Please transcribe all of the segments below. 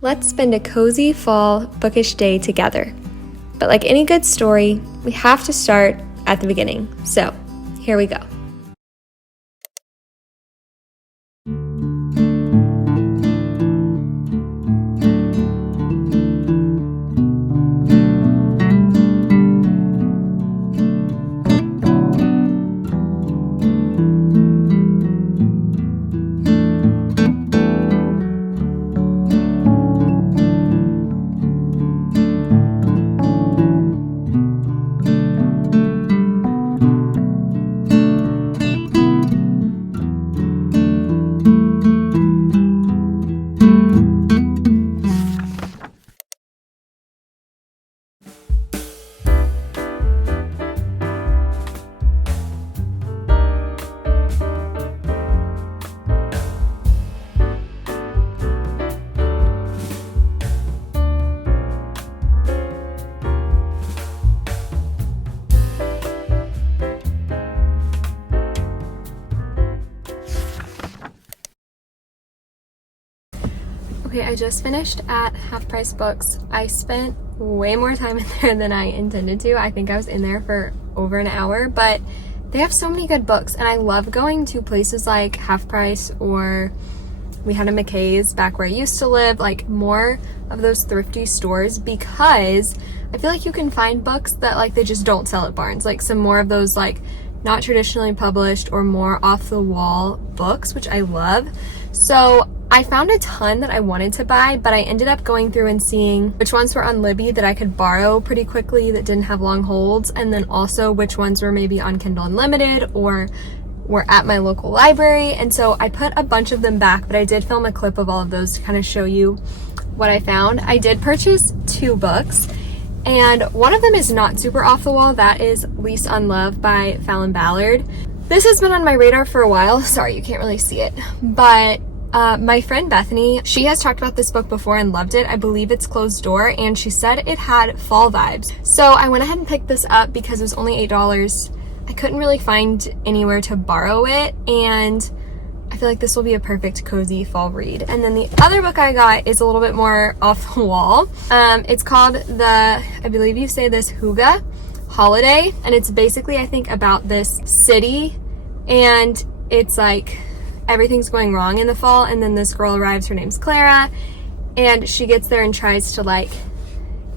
Let's spend a cozy fall bookish day together. But like any good story, we have to start at the beginning. So, here we go. Okay, I just finished at Half Price Books. I spent way more time in there than I intended to. I think I was in there for over an hour, but they have so many good books, and I love going to places like Half Price, or we had a McKay's back where I used to live, like more of those thrifty stores, because I feel like you can find books that like they just don't sell at Barnes, like some more of those like not traditionally published or more off the wall books, which I love. So I found a ton that I wanted to buy, but I ended up going through and seeing which ones were on Libby that I could borrow pretty quickly that didn't have long holds, and then also which ones were maybe on Kindle Unlimited or were at my local library. And so I put a bunch of them back, but I did film a clip of all of those to kind of show you what I found. I did purchase 2 books, and one of them is not super off the wall. That is Lease on Love by Fallon Ballard. This has been on my radar for a while. Sorry, you can't really see it, but my friend Bethany, she has talked about this book before and loved it. I believe it's Closed Door, and she said it had fall vibes. So I went ahead and picked this up because it was only $8. I couldn't really find anywhere to borrow it, and I feel like this will be a perfect cozy fall read. And then the other book I got is a little bit more off the wall. It's called I believe you say this, Hygge Holiday, and it's basically, I think, about this city, and it's like everything's going wrong in the fall, and then this girl arrives, her name's Clara, and she gets there and tries to, like,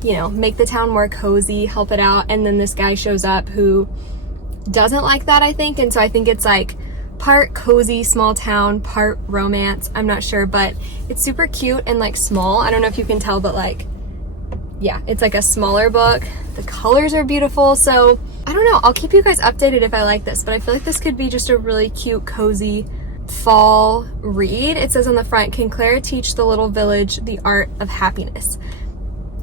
you know, make the town more cozy, help it out, and then this guy shows up who doesn't like that, I think, and so I think it's like part cozy small town, part romance, I'm not sure, but it's super cute and like small. I don't know if you can tell, but like, yeah, it's like a smaller book. The colors are beautiful, so I don't know, I'll keep you guys updated if I like this, but I feel like this could be just a really cute, cozy fall read. It says on the front, "Can Clara teach the little village the art of happiness?"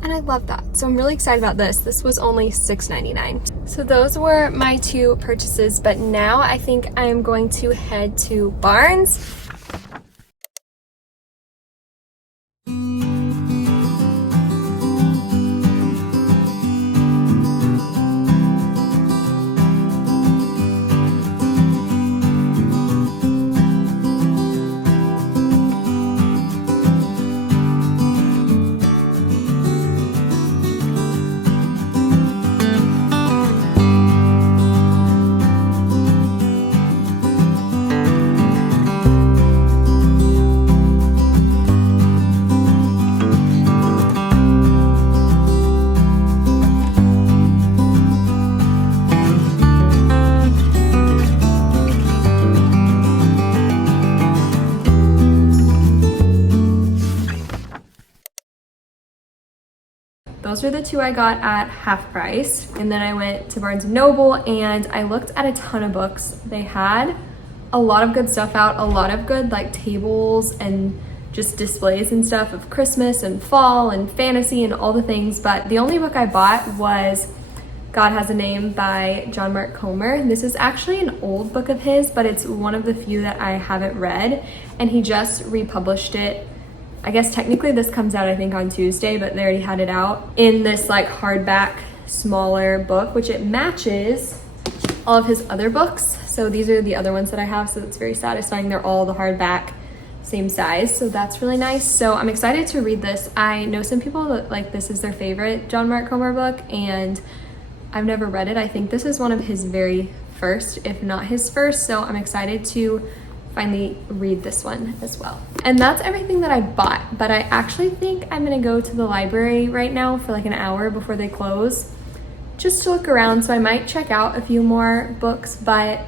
And I love that. So I'm really excited about this. This was only $6.99. So those were my 2 purchases, but now I think I am going to head to Barnes. Those are the 2 I got at Half Price. And then I went to Barnes & Noble and I looked at a ton of books. They had a lot of good stuff out, a lot of good like tables and just displays and stuff of Christmas and fall and fantasy and all the things. But the only book I bought was God Has a Name by John Mark Comer. This is actually an old book of his, but it's one of the few that I haven't read. And he just republished it. I guess technically this comes out I think on Tuesday, but they already had it out in this like hardback smaller book, which it matches all of his other books. So these are the other ones that I have, so it's very satisfying. They're all the hardback same size, so that's really nice. So I'm excited to read this. I know some people that like this is their favorite John Mark Comer book, and I've never read it. I think this is one of his very first, if not his first, so I'm excited to finally read this one as well. And that's everything that I bought, but I actually think I'm gonna go to the library right now for like an hour before they close, just to look around. So I might check out a few more books, but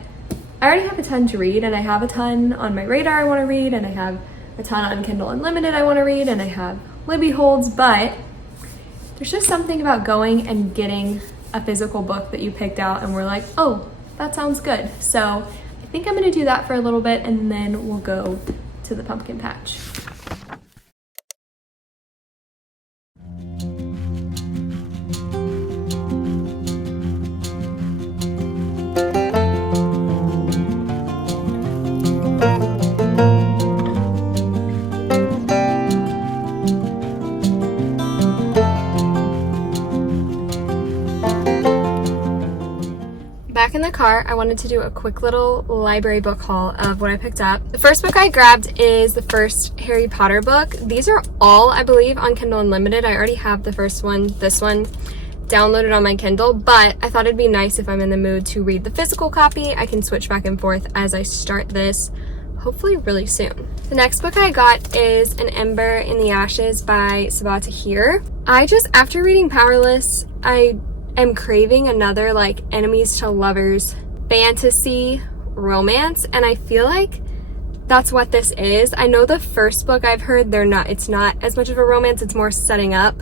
I already have a ton to read, and I have a ton on my radar I want to read, and I have a ton on Kindle Unlimited I want to read, and I have Libby Holds, but there's just something about going and getting a physical book that you picked out and we're like, oh, that sounds good. So I think I'm going to do that for a little bit, and then we'll go to the pumpkin patch. Back in the car, I wanted to do a quick little library book haul of what I picked up. The first book I grabbed is the first Harry Potter book. These are all, I believe, on Kindle Unlimited. I already have the first one, this one, downloaded on my Kindle, but I thought it'd be nice if I'm in the mood to read the physical copy. I can switch back and forth as I start this, hopefully really soon. The next book I got is An Ember in the Ashes by Sabaa Tahir. After reading Powerless, I'm craving another like enemies to lovers fantasy romance, and I feel like that's what this is. I know the first book I've heard it's not as much of a romance, it's more setting up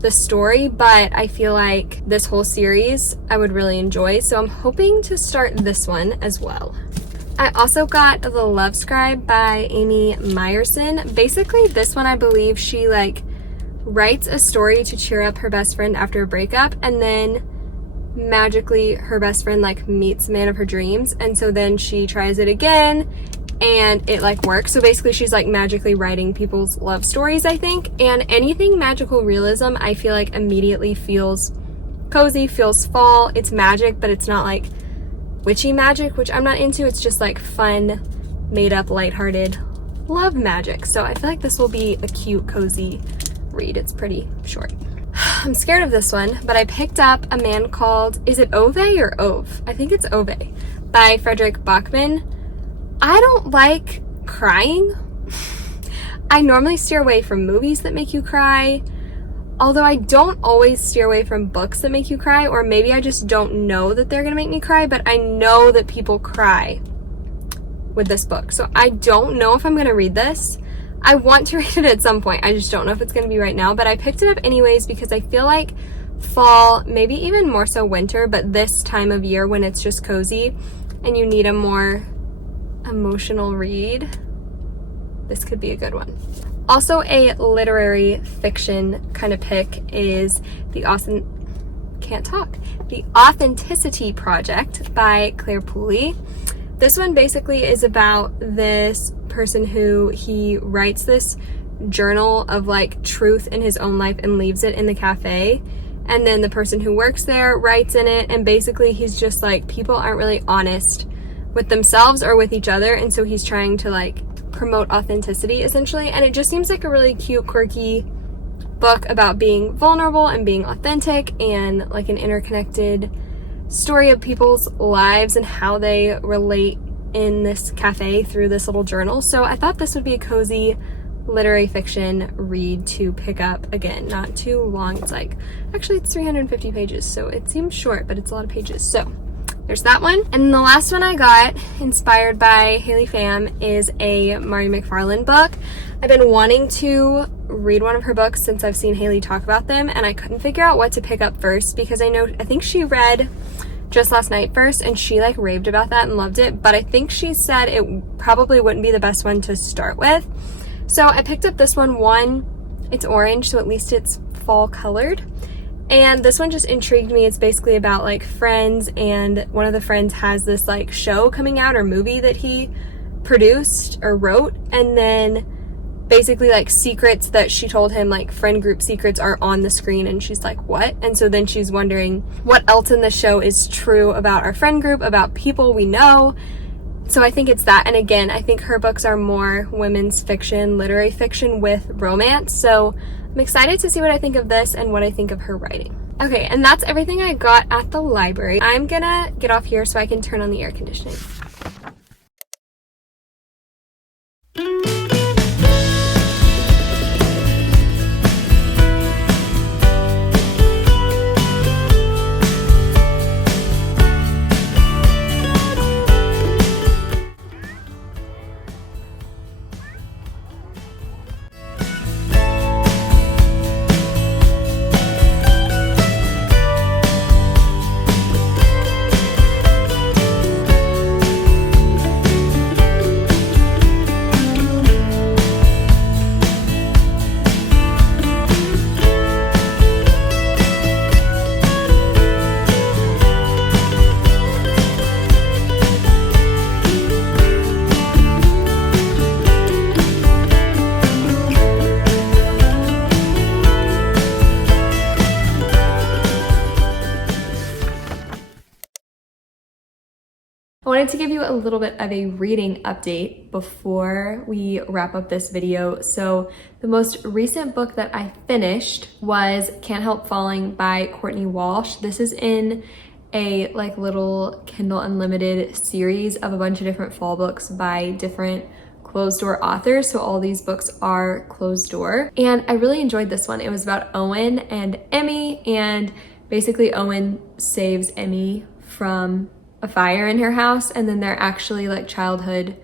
the story, but I feel like this whole series I would really enjoy, so I'm hoping to start this one as well. I also got The Love Scribe by Amy Meyerson. Basically this one, I believe she like writes a story to cheer up her best friend after a breakup, and then magically her best friend like meets the man of her dreams, and so then she tries it again and it like works. So basically she's like magically writing people's love stories, I think, and anything magical realism I feel like immediately feels cozy, feels fall. It's magic, but it's not like witchy magic, which I'm not into. It's just like fun, made up, lighthearted love magic. So I feel like this will be a cute, cozy read. It's pretty short. I'm scared of this one, but I picked up A Man Called, is it Ove or Ove? I think it's Ove, by Frederick Bachman. I don't like crying. I normally steer away from movies that make you cry, although I don't always steer away from books that make you cry, or maybe I just don't know that they're gonna make me cry, but I know that people cry with this book. So I don't know if I'm gonna read this. I want to read it at some point. I just don't know if it's going to be right now, but I picked it up anyways because I feel like fall, maybe even more so winter, but this time of year when it's just cozy and you need a more emotional read, this could be a good one. Also a literary fiction kind of pick is The Authenticity Project by Claire Pooley. This one basically is about this person who he writes this journal of like truth in his own life and leaves it in the cafe, and then the person who works there writes in it, and basically he's just like, people aren't really honest with themselves or with each other, and so he's trying to like promote authenticity essentially. And it just seems like a really cute, quirky book about being vulnerable and being authentic, and like an interconnected story of people's lives and how they relate in this cafe through this little journal. So I thought this would be a cozy literary fiction read to pick up. Again, not too long. It's like, actually it's 350 pages, so it seems short, but it's a lot of pages. So there's that one. And the last one I got, inspired by Haley Pham, is a Mari McFarlane book. I've been wanting to read one of her books since I've seen Haley talk about them, and I couldn't figure out what to pick up first because I think she read Just Last Night first, and she like raved about that and loved it, but I think she said it probably wouldn't be the best one to start with. So I picked up this one. It's orange, so at least it's fall colored, and this one just intrigued me. It's basically about like friends, and one of the friends has this like show coming out or movie that he produced or wrote, and then basically like secrets that she told him, like friend group secrets, are on the screen, and she's like, what? And so then she's wondering what else in the show is true about our friend group, about people we know. So I think it's that. And again, I think her books are more women's fiction, literary fiction with romance. So I'm excited to see what I think of this and what I think of her writing. Okay, and that's everything I got at the library. I'm gonna get off here so I can turn on the air conditioning. I wanted to give you a little bit of a reading update before we wrap up this video. So the most recent book that I finished was Can't Help Falling by Courtney Walsh. This is in a little Kindle Unlimited series of a bunch of different fall books by different closed door authors. So all these books are closed door. And I really enjoyed this one. It was about Owen and Emmy, and basically Owen saves Emmy from a fire in her house, and then they're actually like childhood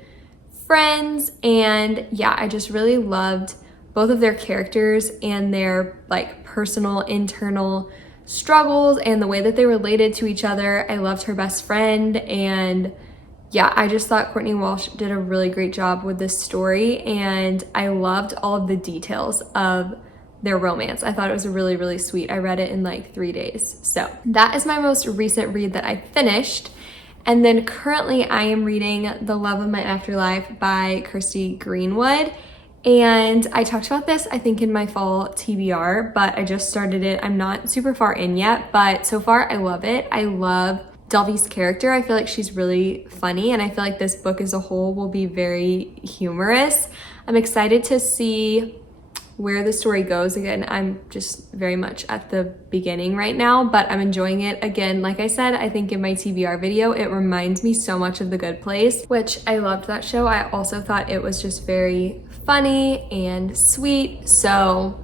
friends. And yeah, I just really loved both of their characters and their like personal internal struggles and the way that they related to each other. I loved her best friend, and yeah, I just thought Courtney Walsh did a really great job with this story, and I loved all of the details of their romance. I thought it was really, really sweet. I read it in like 3 days. So that is my most recent read that I finished. And then currently I am reading The Love of My Afterlife by Kirsty Greenwood. And I talked about this, I think, in my fall TBR, but I just started it. I'm not super far in yet, but so far I love it. I love Delvy's character. I feel like she's really funny, and I feel like this book as a whole will be very humorous. I'm excited to see where the story goes. Again, I'm just very much at the beginning right now, but I'm enjoying it. Again, like I said, I think in my TBR video, it reminds me so much of The Good Place, which I loved that show. I also thought it was just very funny and sweet. So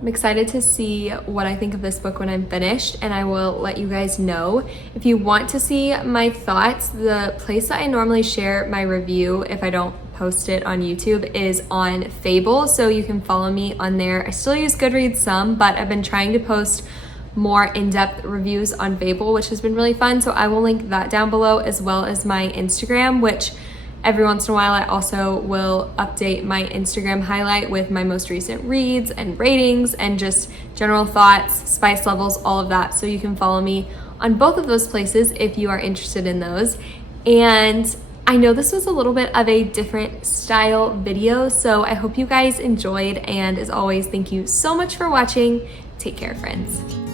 I'm excited to see what I think of this book when I'm finished, and I will let you guys know. If you want to see my thoughts, the place that I normally share my review, if I don't post it on YouTube, is on Fable, so you can follow me on there. I still use Goodreads some, but I've been trying to post more in-depth reviews on Fable, which has been really fun, so I will link that down below, as well as my Instagram, which every once in a while I also will update my Instagram highlight with my most recent reads and ratings and just general thoughts, spice levels, all of that. So you can follow me on both of those places if you are interested in those. And I know this was a little bit of a different style video, so I hope you guys enjoyed, and as always, thank you so much for watching. Take care, friends.